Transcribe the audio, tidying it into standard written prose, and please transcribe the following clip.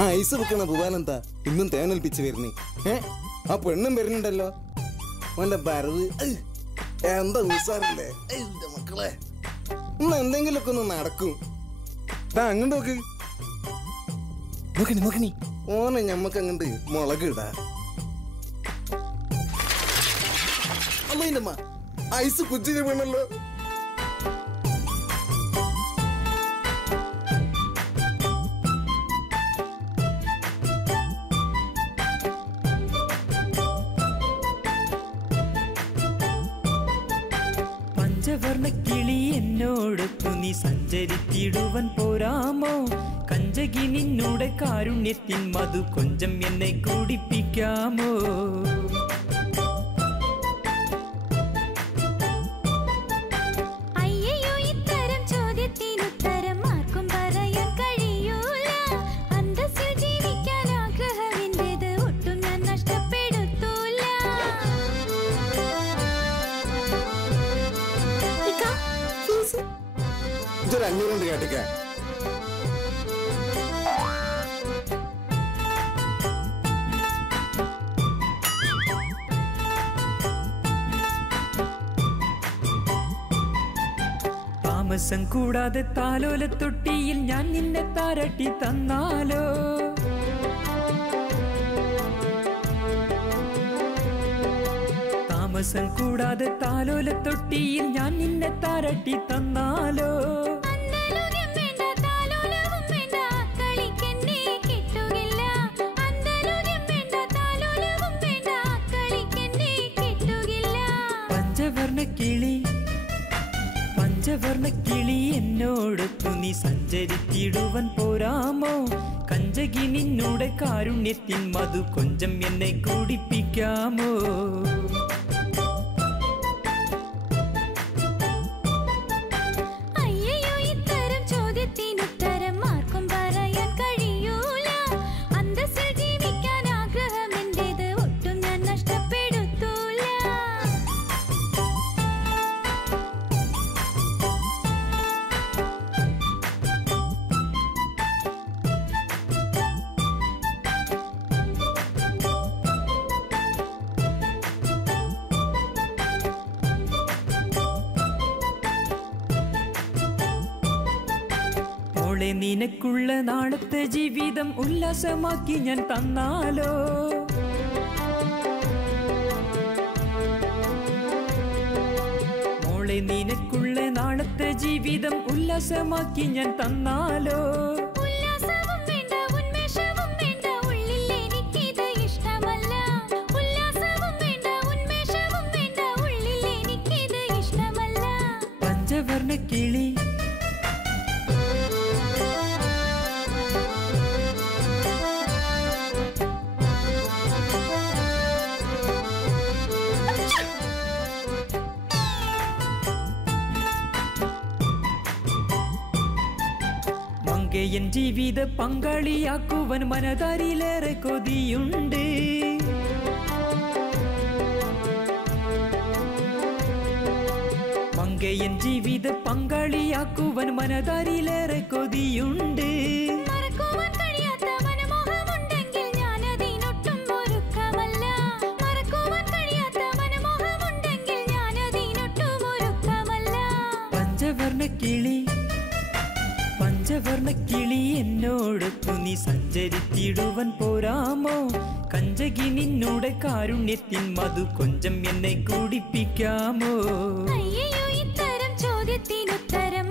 ആ ഐസ് വെക്കണ ഭൂപാലെന്താ ഇന്നും തേനൽപ്പിച്ച് വരുന്നേ? ആ പെണ്ണും വരുന്നുണ്ടല്ലോ. അവന്റെ വരവ് എന്താ ഉസാറല്ലേ മക്കളെ. ഇന്ന് എന്തെങ്കിലുമൊക്കെ ഒന്ന് നടക്കും. അങ്ങോട്ട് നോക്ക്, നോക്കണി നോക്കണി. ഓനെ ഞമ്മക്ക് അങ്ങോട്ട് മുളക് ഇടാ. അമ്മ ഐസ് കുച്ചിന് വീണല്ലോ. പഞ്ചവർണ്ണ കിളി എന്നോടൊത്തു നീ സഞ്ചരിത്തിടുവൻ പോരാമോ? കഞ്ചകി നിന്നോടെ കാരുണ്യത്തിൻ മധു കൊഞ്ചം എന്നെ കുടിപ്പിക്കാമോ? ഇതൊരു 500 കേട്ടിക്ക. താമസം കൂടാതെ താലോല തൊട്ടിയിൽ ഞാൻ നിന്നെ താരട്ടി തന്നാലോ? താമസം കൂടാതെ താലോല തൊട്ടിയിൽ ഞാൻ നിന്നെ താരട്ടി തന്നാലോ? പഞ്ചവർണ്ണ കിളി പഞ്ചവർണ്ണ കിളി എന്നോടൊത്തു നീ സഞ്ചരിത്തിടുവൻ പോരാമോ? കഞ്ചകി നിന്നോടെ കാരുണ്യത്തിൻ മധു കൊഞ്ചം എന്നെ കുടിപ്പിക്കാമോ? മോളെ നിനക്കുള്ള നാളത്തെ ജീവിതം ഉല്ലാസമാക്കി ഞാൻ തന്നാലോ? മോളെ നിനക്കുള്ള നാളത്തെ ജീവിതം ഉല്ലാസമാക്കി ഞാൻ തന്നാലോ? പഞ്ചവർണ്ണ കിളി മങ്കയൻ ജീവിത പങ്കാളിയാക്കുവൻ മനതാരിലേറെ കൊതിയുണ്ട്. മങ്കയൻ ജീവിത പങ്കാളിയാക്കുവൻ മനതാരിലേറെ കൊതിയുണ്ട്. പഞ്ചവർണ്ണ കിളി പഞ്ചവർണ്ണ കിളി എന്നോടൊത്തു നീ സഞ്ചരിത്തിടുവൻ പോരാമോ? കഞ്ചകി നിന്നോടെ കാരുണ്യത്തിൻ മധു കൊഞ്ചം എന്നെ കുടിപ്പിക്കാമോ? ഇത്തരം ചോദ്യത്തിനുത്തരം